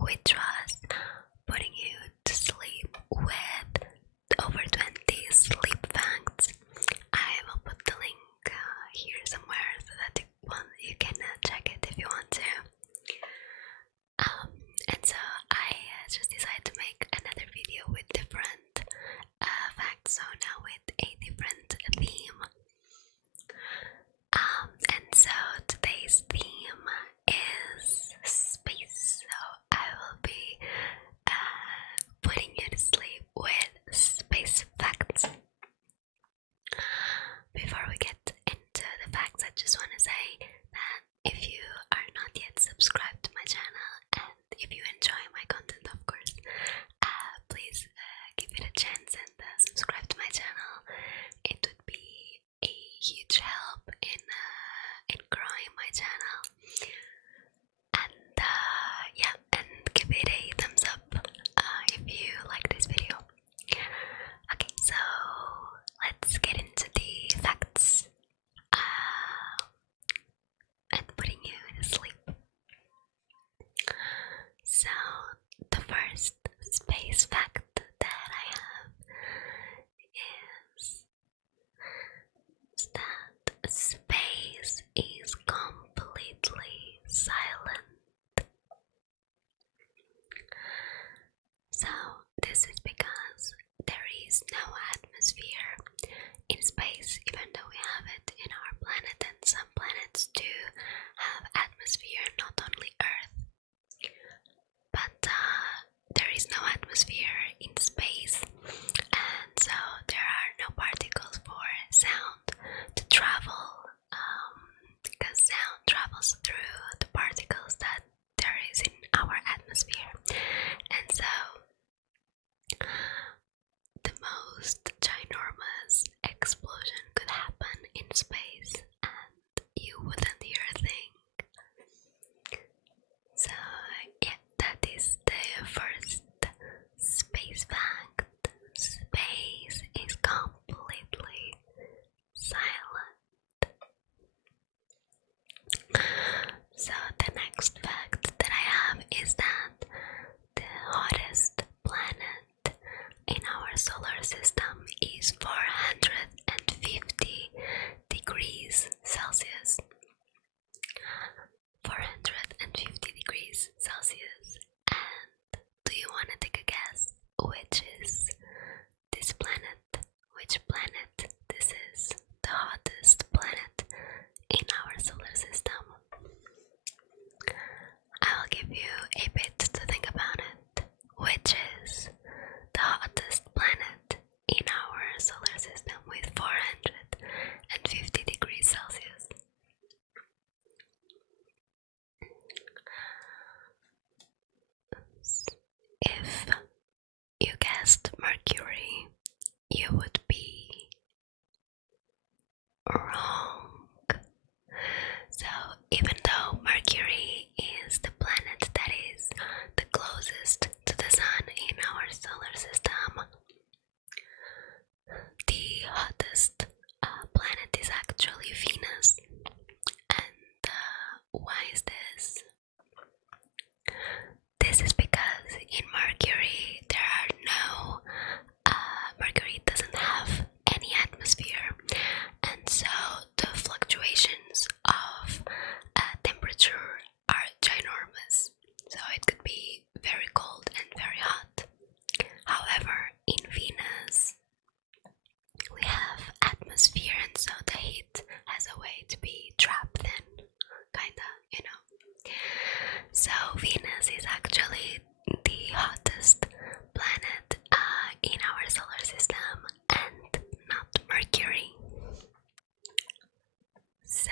which was putting you to sleep with over 20 sleep facts. I will put the link here somewhere so that you can check it if you want to. And so I just decided to make another video with different facts, so now with a different theme. And so today's theme is space, so I will be putting you to sleep with space facts. Before we get into the facts, I just want to say that if you are not yet subscribed to my channel, and if you enjoy my content, of course, please give it a chance and subscribe to my channel. It would be a huge help in growing my channel. And yeah, and give it a thumbs up if you like this video. Okay, so let's get into the facts and putting you to sleep. So the first space fact that I have is that space is completely silent. So this is because there is no atmosphere in space, even though we have it in our planet, and some planets do have atmosphere, not only Earth. But there is no atmosphere in space, and so there are no particles for sound to travel, because sound travels through the particles that there is in our atmosphere. And so the most ginormous explosion could happen in space and you wouldn't hear a thing. So yeah, that is the first space fact. Space is completely silent. So the next fact that I have is that the hottest planet in our solar system is 450 degrees Celsius. 450 degrees Celsius. And do you want to take a guess which is this planet? Which planet this is? The hottest planet in our solar system. I'll give you a bit to think about it. Which is the hottest planet in our solar system with 450 degrees Celsius? If you guessed Mercury, you would be wrong. So even though Mercury is the planet that is the closest to the sun in our solar system, the hottest planet is actually Venus. And why is this? This is because in Mercury there are no Mercury doesn't have any atmosphere, and so the fluctuations of temperature are ginormous. So it could be very cold and very hot. However, in Venus we have atmosphere, and so the heat has a way to be trapped in, kinda, you know. So Venus is actually the hottest planet in our solar system, and not Mercury. So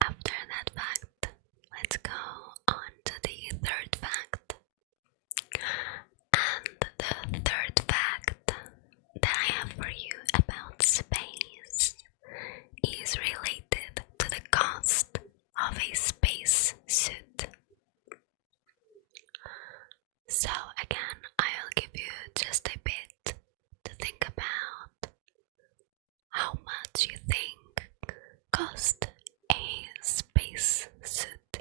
after that fact, let's go on to the third fact. And the third fact that I have for you about space is related to the cost of a space suit. So again, I'll give you just a bit to think about how much you think cost a space suit.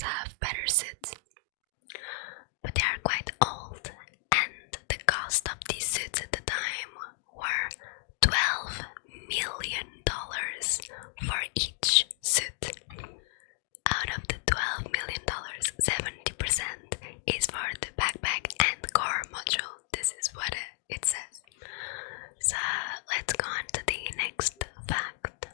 dinosaurs have better suits, but they are quite old, and the cost of these suits at the time were $12 million for each suit. Out of the $12 million, 70% is for the backpack and core module. This is what it says. So let's go on to the next fact.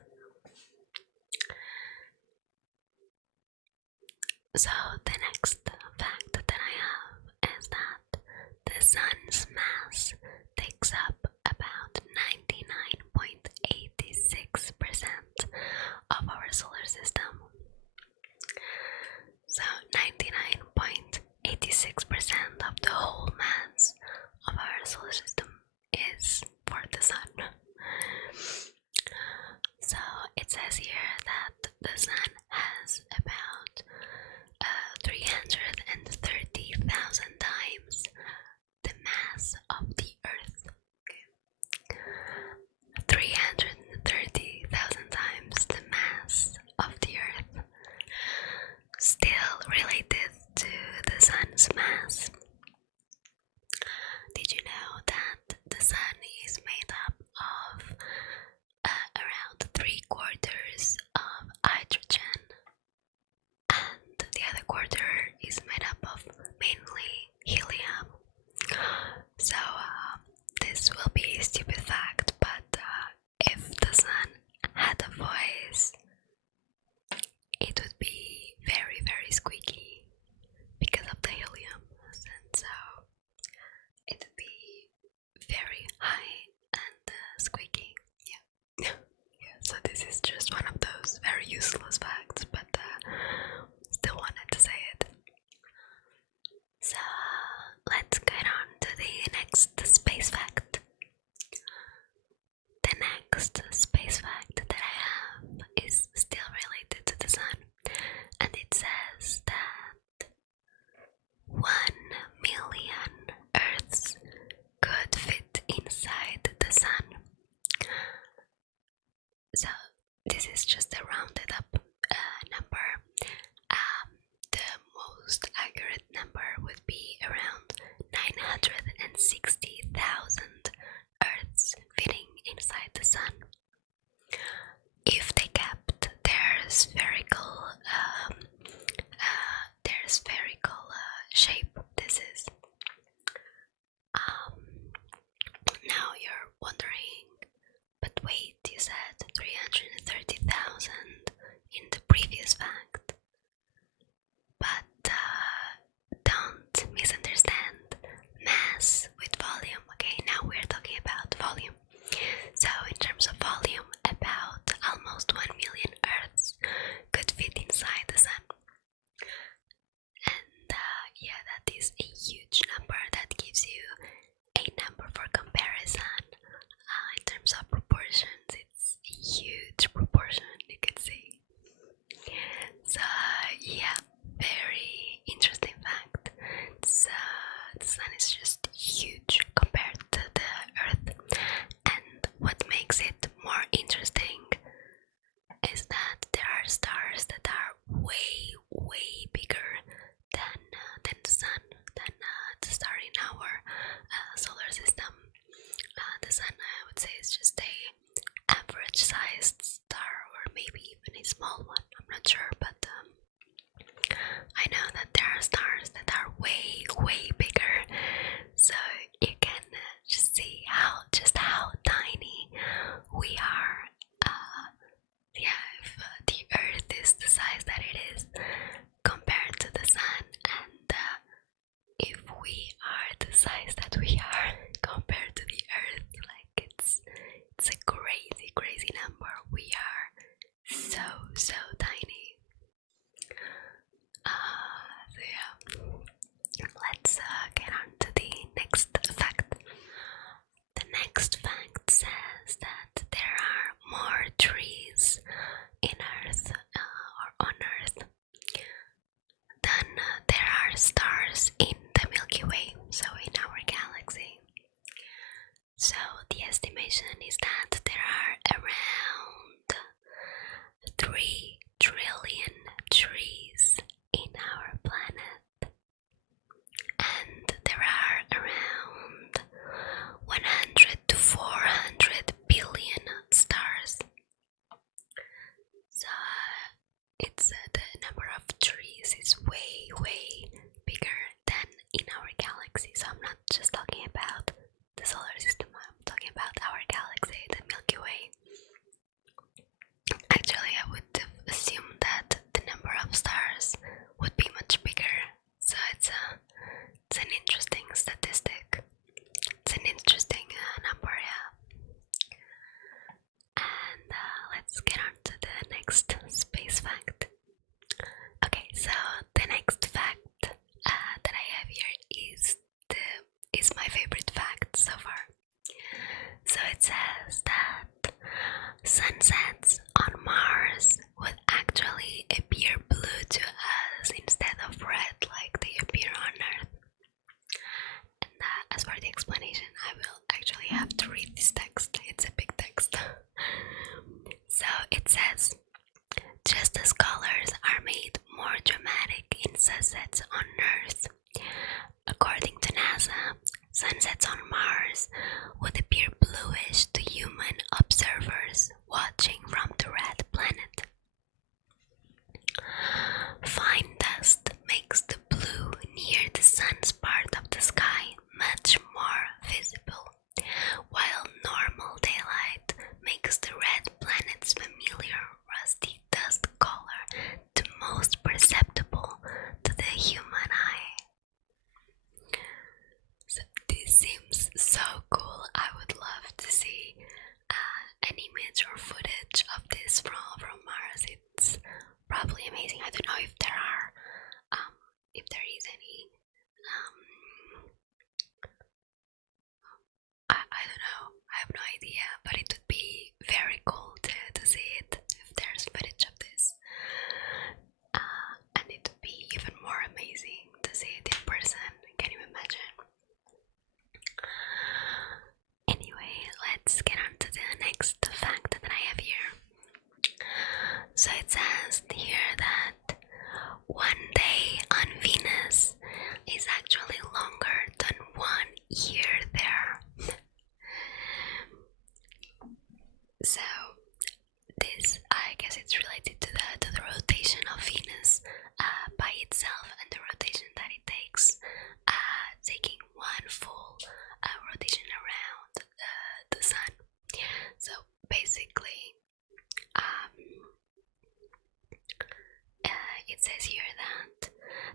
So the next fact that I have is that the sun's mass takes up about 99.86% of our solar system. So 99.86% of the whole mass of our solar system is for the sun. So it says here that the sun has about 330,000 times the mass of the earth. Okay. 330,000 times the mass of the earth. Still related to the sun's mass. Did you know that the sun is made up of around 3/4 of hydrogen, and the other quarter is made up of mainly helium? So this will be a stupid fact, but if the sun had a voice, it would be very, very squeaky because of the helium, and so it would be very high and squeaky. Yeah. So this is just one of those very useless facts, but still wanted to say it. So let's get on to the next space fact. The next space fact that I have is still related to the sun, and it says that 1,000,000 Earths could fit inside the sun. So this is just a rounded up number. The most accurate number would be around 960,000 Earths fitting inside the sun. If they kept their spherical shape, this is. Now you're wondering, but wait, you said 330,000 in the previous fact. But don't misunderstand mass with volume. Okay, now we're talking about volume. So in terms of volume, about almost 1,000,000 Earths could fit inside the sun. And yeah, that is a huge number. That gives you a number for comparison. In terms of proportions, it's a huge proportion, you can see. So yeah, very interesting fact. The sun is just huge compared to the earth, and what makes it more interesting is that there are stars that are way, way bigger than the sun, than the star in our solar system. The sun, I would say, is just a average sized star, or maybe even a small one. I'm not sure, but I know that there are stars that are way, way bigger. So you can just see how tiny we are. Yeah, if the Earth is the size that it is compared to the sun, and if we are the size that we are compared to the Earth, like it's a crazy, crazy number. We are so tiny. So yeah, let's get on to the next fact. The next fact says that there are more trees in Earth or on Earth than there are stars in the Milky Way, so in our galaxy. So the estimation is that there are around 3 trillion trees in sunsets on Mars would actually appear blue to us instead of red like they appear on Earth. And as for the explanation, I will actually have to read this text. It's a big text. So it says, just as colors are made more dramatic in sunsets on Earth, according to NASA, sunsets on Mars would appear bluish to human observers watching from the red planet. Fine dust makes the blue near the sun's part of the sky much more visible, while normal daylight makes the red planet's familiar rusty dust color the most perceptible to the human eye. So this seems so cool. I would love to see an image or footage of this from Mars. It's probably amazing. I don't know if there is any. I don't know. I have no idea, but it would be very cool to see it if there's footage of this. And it would be even more amazing to see it in person. Can you imagine? Anyway, let's get on to the next fact that I have here. So it says here that one day on Venus is actually longer than 1 year there. So this, I guess it's related to the rotation of Venus by itself and the rotation that it takes, taking one full rotation around the sun. So basically, it says here that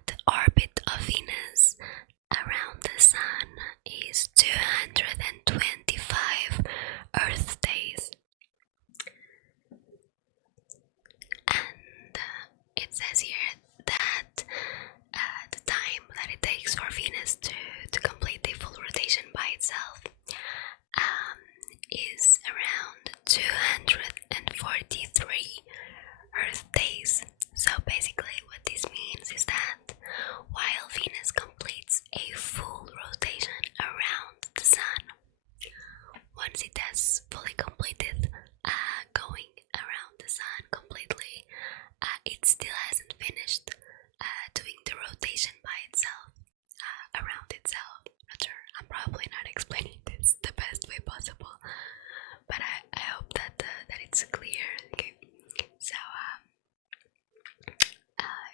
the orbit of Venus around the sun is 225 Earth days. And it says here that the time that it takes for Venus to complete the full rotation by itself is around 243 Earth days. So basically what this means is that while Venus completes a full rotation around the sun, once it has fully completed going around the sun completely, it still hasn't finished doing the rotation by itself, around itself. Not sure, I'm probably not explaining this the best way possible, but I hope that it's clear. Okay, so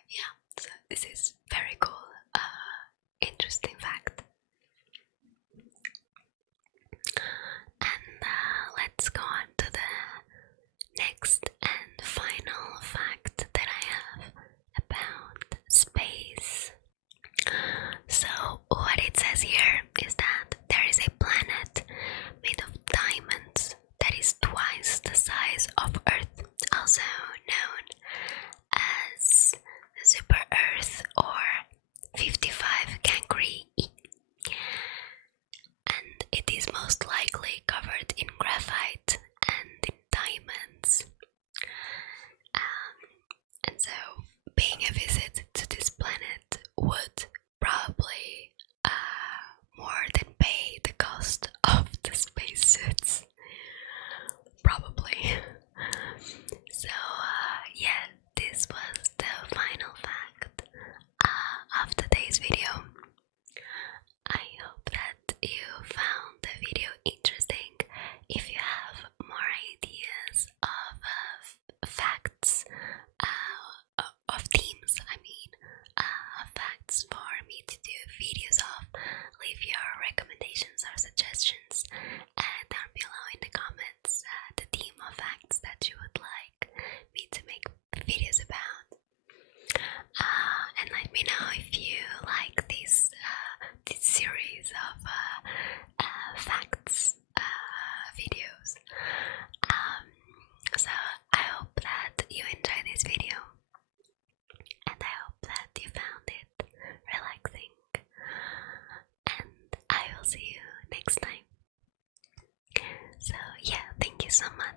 yeah, so this is very cool, interesting fact. And let's go on to the next and final fact that I have about space. So what it says here is that there is a planet made of diamonds that is twice the size of Earth, also known as Super Earth or 55 Cancri E. And it is most likely covered in graphite and in diamonds. And so paying a visit to this planet would probably more than pay the cost of the spacesuits. Probably. So yeah, this was the final fact of today's video. I hope that you found the video interesting. If you have more ideas of facts, of themes, of facts for me to do videos of, leave your recommendations or suggestions down below in the comments, the theme of facts that you would like me to make videos about. And let me know if you like this series of facts videos. So I hope that you enjoyed this video, and I hope that you found it relaxing, and I will see you next time. So yeah, thank you so much.